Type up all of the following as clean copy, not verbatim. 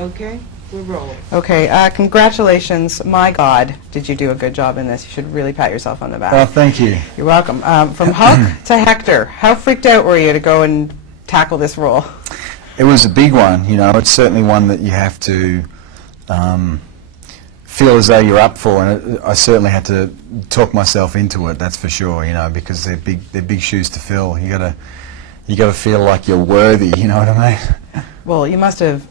Okay, we're rolling. Okay, congratulations. My God, did you do a good job in this. You should really pat yourself on the back. Oh, thank you. You're welcome. From Hulk to Hector, how freaked out were you to go and tackle this role? It was a big one, you know. It's certainly one that you have to feel as though you're up for, and I certainly had to talk myself into it. That's for sure, you know, because they're big shoes to fill. You gotta feel like you're worthy. You know what I mean? Well, you must have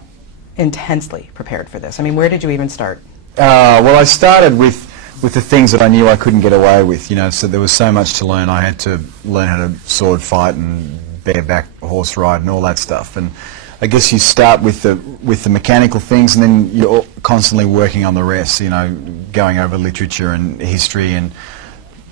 intensely prepared for this. I mean, where did you even start? Well, I started with the things that I knew I couldn't get away with, you know, so there was so much to learn. I had to learn how to sword fight and bareback horse ride and all that stuff. And I guess you start with the mechanical things, and then you're constantly working on the rest, you know, going over literature and history and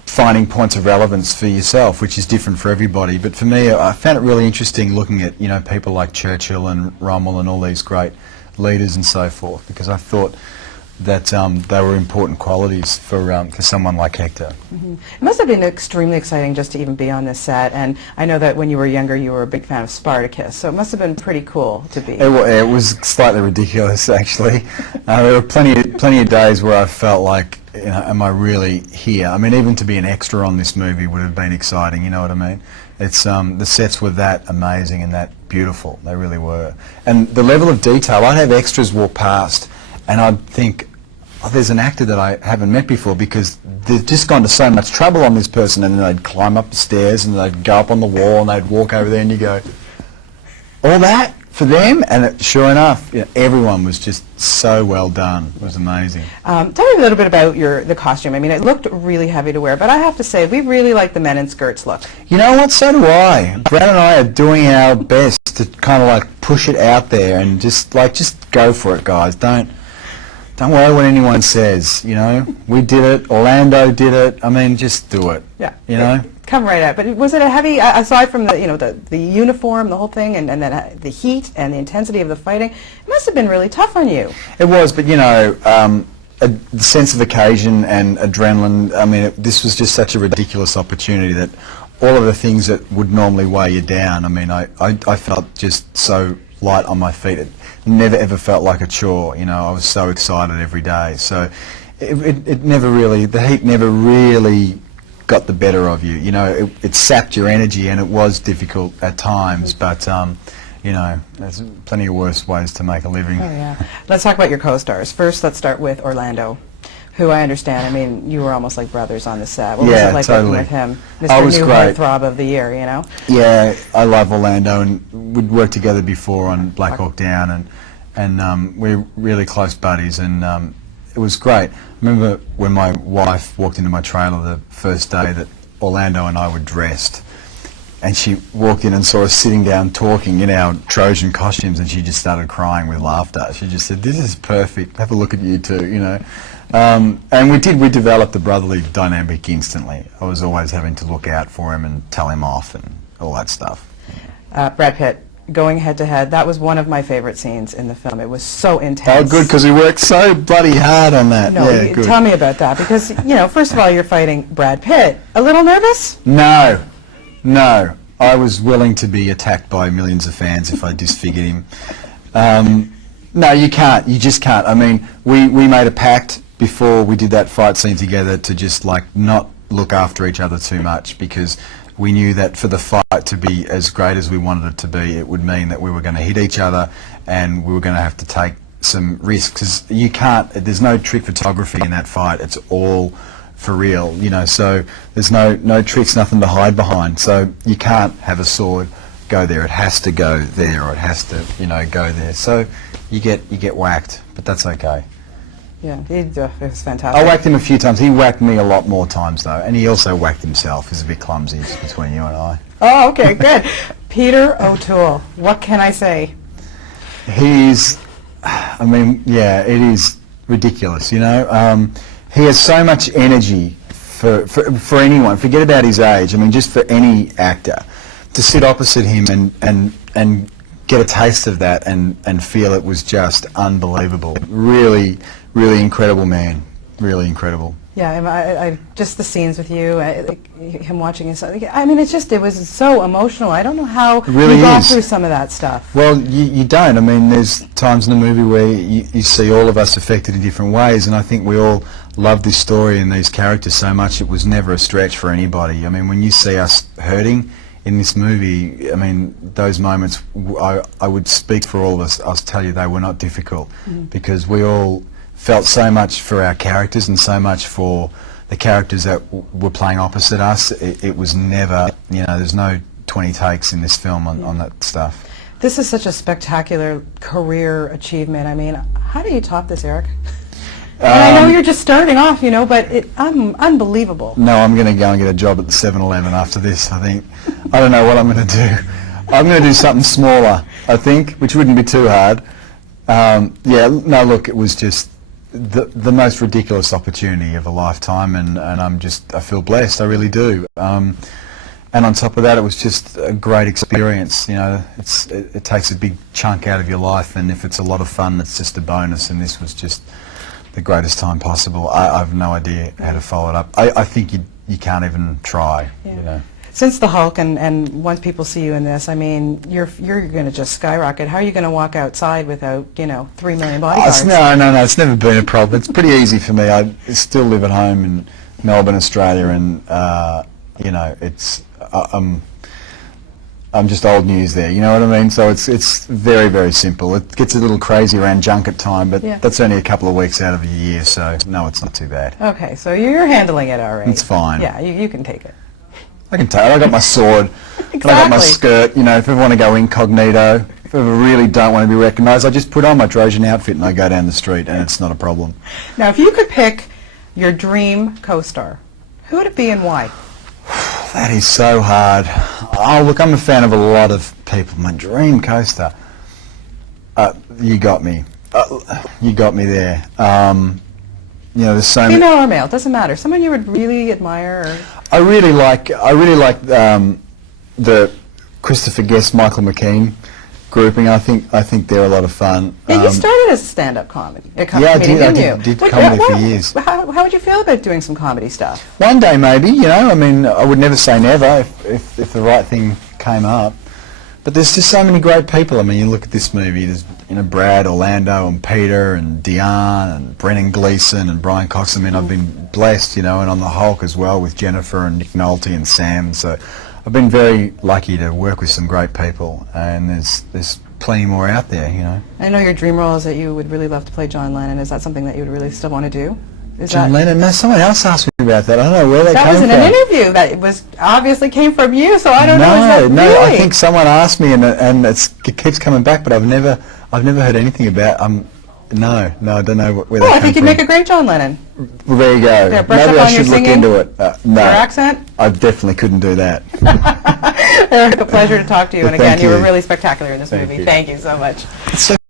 finding points of relevance for yourself, which is different for everybody. But for me, I found it really interesting looking at, you know, people like Churchill and Rommel and all these great leaders and so forth, because I thought that they were important qualities for someone like Hector. Mm-hmm. It must have been extremely exciting just to even be on this set, and I know that when you were younger you were a big fan of Spartacus, so it must have been pretty cool to be. It was slightly ridiculous, actually. There were plenty of days where I felt like, you know, am I really here? I mean, even to be an extra on this movie would have been exciting, you know what I mean? It's the sets were that amazing and that beautiful, they really were. And the level of detail, I'd have extras walk past and I'd think, oh, there's an actor that I haven't met before, because they've just gone to so much trouble on this person, and then they'd climb up the stairs and they'd go up on the wall and they'd walk over there and you go, all that for them? And sure enough, you know, everyone was just so well done. It was amazing. Tell me a little bit about the costume. I mean, it looked really heavy to wear, but I have to say, we really like the men in skirts look. You know what, so do I. Brad and I are doing our best to kind of like push it out there and just go for it, guys. Don't worry what anyone says, you know. We did it, Orlando did it, I mean, just do it. Yeah. You know? Come right out. But was it a heavy, aside from the, you know, the uniform, the whole thing, and then the heat and the intensity of the fighting, it must have been really tough on you. It was, but you know, the sense of occasion and adrenaline, I mean, this was just such a ridiculous opportunity that all of the things that would normally weigh you down, I mean, I felt just so light on my feet. It never ever felt like a chore, you know. I was so excited every day. So it never really, the heat never really got the better of you. You know, it sapped your energy, and it was difficult at times, but you know, there's plenty of worse ways to make a living. Oh yeah. Let's talk about your co-stars. First, let's start with Orlando, who I understand, I mean, you were almost like brothers on the set. What was it like totally. working with him? Oh, it was Mr. New great. Heartthrob of the year, you know? Yeah, I love Orlando, and we'd worked together before on Black Hawk Down, and we're really close buddies, and it was great. I remember when my wife walked into my trailer the first day that Orlando and I were dressed, and she walked in and saw us sitting down talking in our Trojan costumes, and she just started crying with laughter. She just said, "This is perfect. Have a look at you two," you know. And we developed a brotherly dynamic instantly. I was always having to look out for him and tell him off and all that stuff. Brad Pitt, going head to head, that was one of my favorite scenes in the film. It was so intense. Oh, good, because we worked so bloody hard on that. No, yeah, good. Tell me about that, because, you know, first of all, you're fighting Brad Pitt. A little nervous? No. I was willing to be attacked by millions of fans if I disfigured him. No, you can't. You just can't. I mean, we made a pact before we did that fight scene together to just like not look after each other too much, because we knew that for the fight to be as great as we wanted it to be, it would mean that we were going to hit each other and we were going to have to take some risks, because you can't, there's no trick photography in that fight. It's all for real, you know, so there's no tricks, nothing to hide behind. So you can't have a sword go there. It has to go there, or it has to, you know, go there. So you get whacked, but that's okay. Yeah, it was fantastic. I whacked him a few times. He whacked me a lot more times, though, and he also whacked himself. He's a bit clumsy between you and I. Oh, okay, good. Peter O'Toole, what can I say? He's, I mean, yeah, it is ridiculous, you know. He has so much energy for anyone. Forget about his age. I mean, just for any actor to sit opposite him and get a taste of that and feel it was just unbelievable. Really, really incredible man. Really incredible. Yeah, just the scenes with you, him watching his son. I mean, it was so emotional. I don't know how really you got is. through some of that stuff. Well, you don't. I mean, there's times in the movie where you see all of us affected in different ways, and I think we all love this story and these characters so much. It was never a stretch for anybody. I mean, when you see us hurting in this movie, I mean, those moments, I would speak for all of us. I'll tell you, they were not difficult, because we all felt so much for our characters and so much for the characters that were playing opposite us. It was never, there's no 20 takes in this film on that stuff. This is such a spectacular career achievement. I mean, how do you top this, Eric? And I know you're just starting off, but unbelievable. No, I'm going to go and get a job at the 7-Eleven after this, I think. I don't know what I'm going to do. I'm going to do something smaller, I think, which wouldn't be too hard. Yeah, no, look, it was just the most ridiculous opportunity of a lifetime, and I feel blessed, I really do. And on top of that, it was just a great experience. It takes a big chunk out of your life, and if it's a lot of fun, it's just a bonus, and this was just the greatest time possible. I have no idea how to follow it up. I think you can't even try, Since the Hulk, and once people see you in this, I mean, you're going to just skyrocket. How are you going to walk outside without, 3 million bodyguards? No, it's never been a problem. It's pretty easy for me. I still live at home in Melbourne, Australia, and I'm just old news there. You know what I mean? So it's very, very simple. It gets a little crazy around junket time, but that's only a couple of weeks out of a year, so no, it's not too bad. Okay, so you're handling it all right. It's fine. Yeah, you can take it. I can tell. I got my sword. Exactly. And I got my skirt. If I want to go incognito, if I really don't want to be recognised, I just put on my Trojan outfit and I go down the street, and it's not a problem. Now, if you could pick your dream co-star, who would it be and why? That is so hard. Oh, look, I'm a fan of a lot of people. My dream co-star. You got me. You got me there. There's so many. Female or male, doesn't matter. Someone you would really admire. Or I really like the Christopher Guest, Michael McKean grouping. I think they're a lot of fun. Yeah, you started as a stand-up comedy. Yeah, I did comedy for years. How would you feel about doing some comedy stuff? One day, maybe. I mean, I would never say never if the right thing came up. But there's just so many great people. I mean, you look at this movie. There's Brad, Orlando, and Peter, and Diane, and Brennan Gleeson, and Brian Cox. I mean, I've been blessed, and on the Hulk as well with Jennifer and Nick Nolte and Sam. So I've been very lucky to work with some great people, and there's plenty more out there. I know your dream role is that you would really love to play John Lennon. Is that something that you would really still want to do? John Lennon? No, someone else asked me about that. I don't know where that came from. That was in an interview. That was obviously came from you, so I don't know. Is that No, really? I think someone asked me, and it keeps coming back, but I've never heard anything about. No, I don't know where that came from. I think you'd make a great John Lennon. Well, there you go. Yeah, brush Maybe up I on your should look singing, into it. No, your accent. I definitely couldn't do that. Eric, a pleasure to talk to you, and again, thank you were you. really spectacular in this Thank movie. you. Thank you so much. It's so